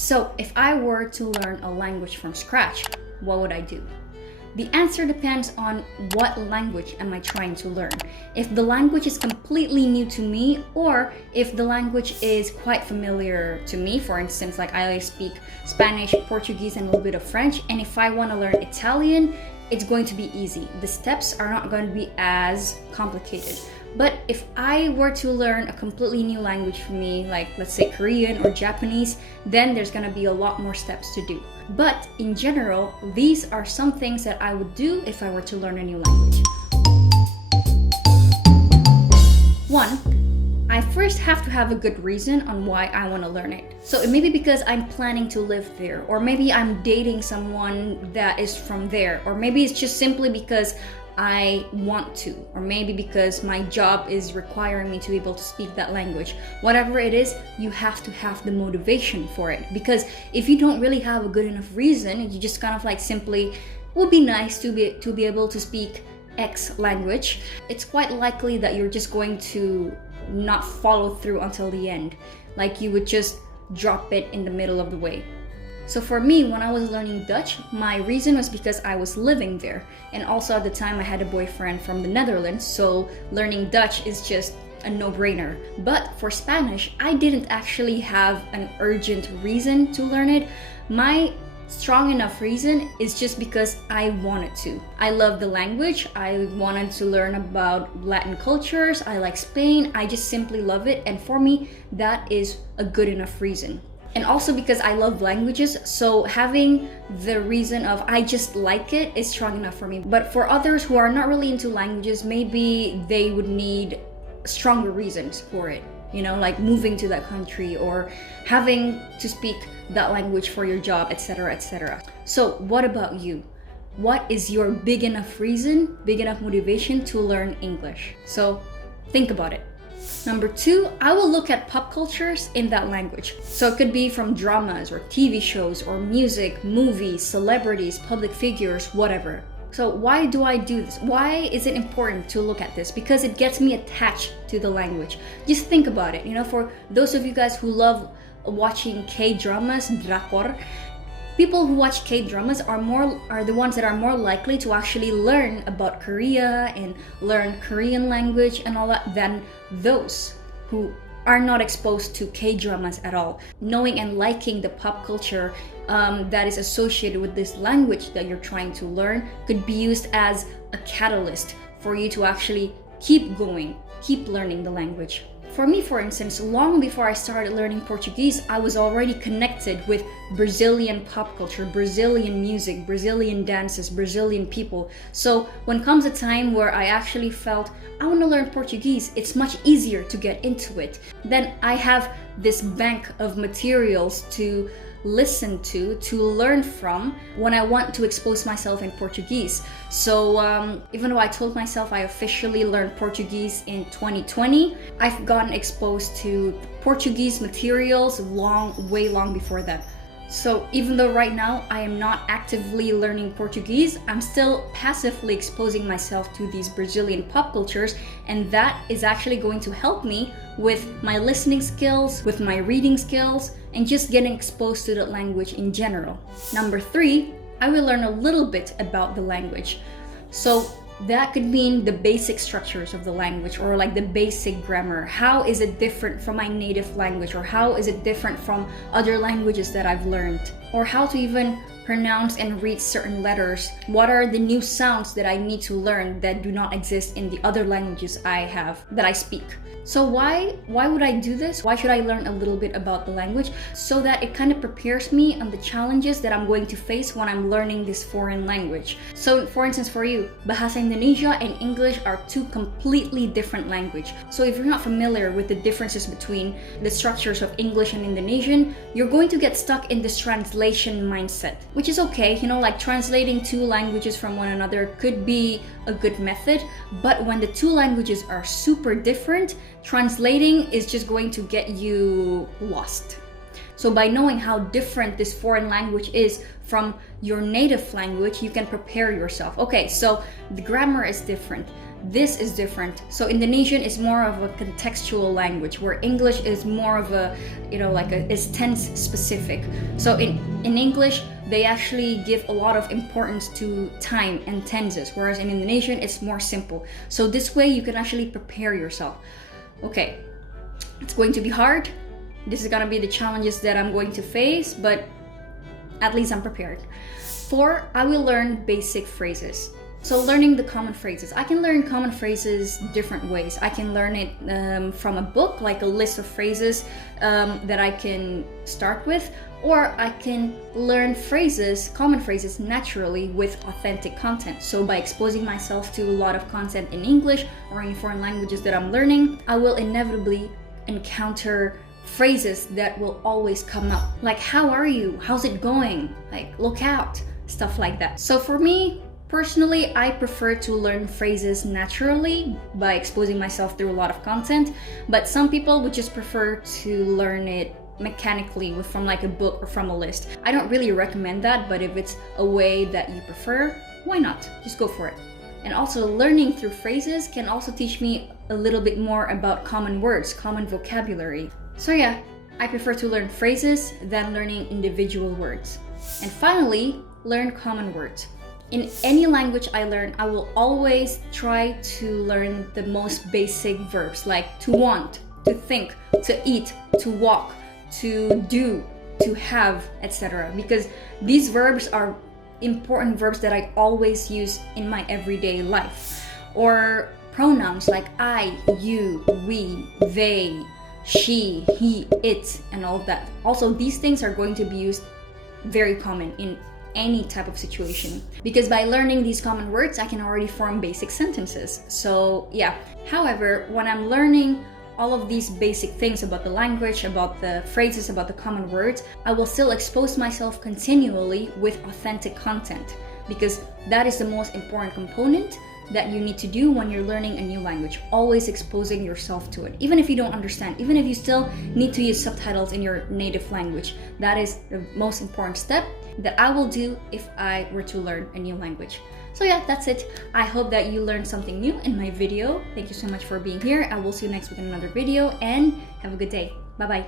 So if I were to learn a language from scratch, what would I do? The answer depends on what language am I trying to learn. If the language is completely new to me, or if the language is quite familiar to me, for instance, like I speak Spanish, Portuguese, and a little bit of French, and if I want to learn Italian, it's going to be easy. The steps are not going to be as complicated. But if I were to learn a completely new language for me, like let's say Korean or Japanese, then there's gonna be a lot more steps to do. But in general, these are some things that I would do if I were to learn a new language. 1. I first have to have a good reason on why I want to learn it. So it may be because I'm planning to live there, or maybe I'm dating someone that is from there, or maybe it's just simply because I want to, or maybe because my job is requiring me to be able to speak that language. Whatever it is, you have to have the motivation for it, because if you don't really have a good enough reason, you just kind of like simply would be nice to be able to speak X language, it's quite likely that you're just going to not follow through until the end. Like you would just drop it in the middle of the way. So for me, when I was learning Dutch, my reason was because I was living there. And also at the time I had a boyfriend from the Netherlands, so learning Dutch is just a no-brainer. But for Spanish, I didn't actually have an urgent reason to learn it. My strong enough reason is just because I wanted to. I love the language, I wanted to learn about Latin cultures, I like Spain, I just simply love it, and for me, that is a good enough reason. And also because I love languages, so having the reason of I just like it is strong enough for me. But for others who are not really into languages, maybe they would need stronger reasons for it. You know, like moving to that country or having to speak that language for your job, etc., etc. So what about you? What is your big enough reason, big enough motivation to learn English? So think about it. Number 2, I will look at pop cultures in that language. So it could be from dramas or TV shows or music, movies, celebrities, public figures, whatever. So why do I do this? Why is it important to look at this? Because it gets me attached to the language. Just think about it. You know, for those of you guys who love watching K-dramas, drakor, people who watch K-dramas are the ones that are more likely to actually learn about Korea and learn Korean language and all that than those who are not exposed to K-dramas at all. Knowing and liking the pop culture that is associated with this language that you're trying to learn could be used as a catalyst for you to actually keep going, keep learning the language. For me, for instance, long before I started learning Portuguese, I was already connected with Brazilian pop culture, Brazilian music, Brazilian dances, Brazilian people. So when comes a time where I actually felt I want to learn Portuguese, it's much easier to get into it. Then I have this bank of materials to listen to learn from when I want to expose myself in Portuguese. So even though I told myself I officially learned Portuguese in 2020, I've gotten exposed to Portuguese materials way long before that. So even though right now I am not actively learning Portuguese, I'm still passively exposing myself to these Brazilian pop cultures, and that is actually going to help me with my listening skills, with my reading skills, and just getting exposed to the language in general. Number 3, I will learn a little bit about the language. So that could mean the basic structures of the language, or like the basic grammar. How is it different from my native language, or how is it different from other languages that I've learned, or how to even pronounce and read certain letters. What are the new sounds that I need to learn that do not exist in the other languages that I speak? So why would I do this? Why should I learn a little bit about the language? So that it kind of prepares me on the challenges that I'm going to face when I'm learning this foreign language. So for instance, for you, Bahasa Indonesia and English are two completely different languages. So if you're not familiar with the differences between the structures of English and Indonesian, you're going to get stuck in this translation mindset, which is okay. You know, like translating two languages from one another could be a good method, but when the two languages are super different, translating is just going to get you lost. So by knowing how different this foreign language is from your native language, you can prepare yourself. Okay, so the grammar is different. this is different. So Indonesian is more of a contextual language, where English is more of a, is tense specific. So in English, they actually give a lot of importance to time and tenses, whereas in Indonesian, it's more simple. So this way you can actually prepare yourself. Okay, it's going to be hard. This is gonna be the challenges that I'm going to face, but at least I'm prepared. 4, I will learn basic phrases. So learning the common phrases. I can learn common phrases different ways. I can learn it from a book, like a list of phrases that I can start with, or I can learn phrases, common phrases, naturally with authentic content. So by exposing myself to a lot of content in English or in foreign languages that I'm learning, I will inevitably encounter phrases that will always come up. Like, how are you? How's it going? Like, look out, stuff like that. So for me, personally, I prefer to learn phrases naturally by exposing myself through a lot of content, but some people would just prefer to learn it mechanically from like a book or from a list. I don't really recommend that, but if it's a way that you prefer, why not? Just go for it. And also, learning through phrases can also teach me a little bit more about common words, common vocabulary. So yeah, I prefer to learn phrases than learning individual words. And finally, learn common words. In any language I learn, I will always try to learn the most basic verbs, like to want, to think, to eat, to walk, to do, to have, etc. Because these verbs are important verbs that I always use in my everyday life. Or pronouns like I, you, we, they, she, he, it, and all of that. Also, these things are going to be used very common in any type of situation, because by learning these common words, I can already form basic sentences. So yeah, however, when I'm learning all of these basic things about the language, about the phrases, about the common words, I will still expose myself continually with authentic content, because that is the most important component that you need to do when you're learning a new language. Always exposing yourself to it, even if you don't understand, even if you still need to use subtitles in your native language. That is the most important step that I will do if I were to learn a new language. So yeah, that's it. I hope that you learned something new in my video. Thank you so much for being here. I will see you next week in another video, and have a good day. Bye bye.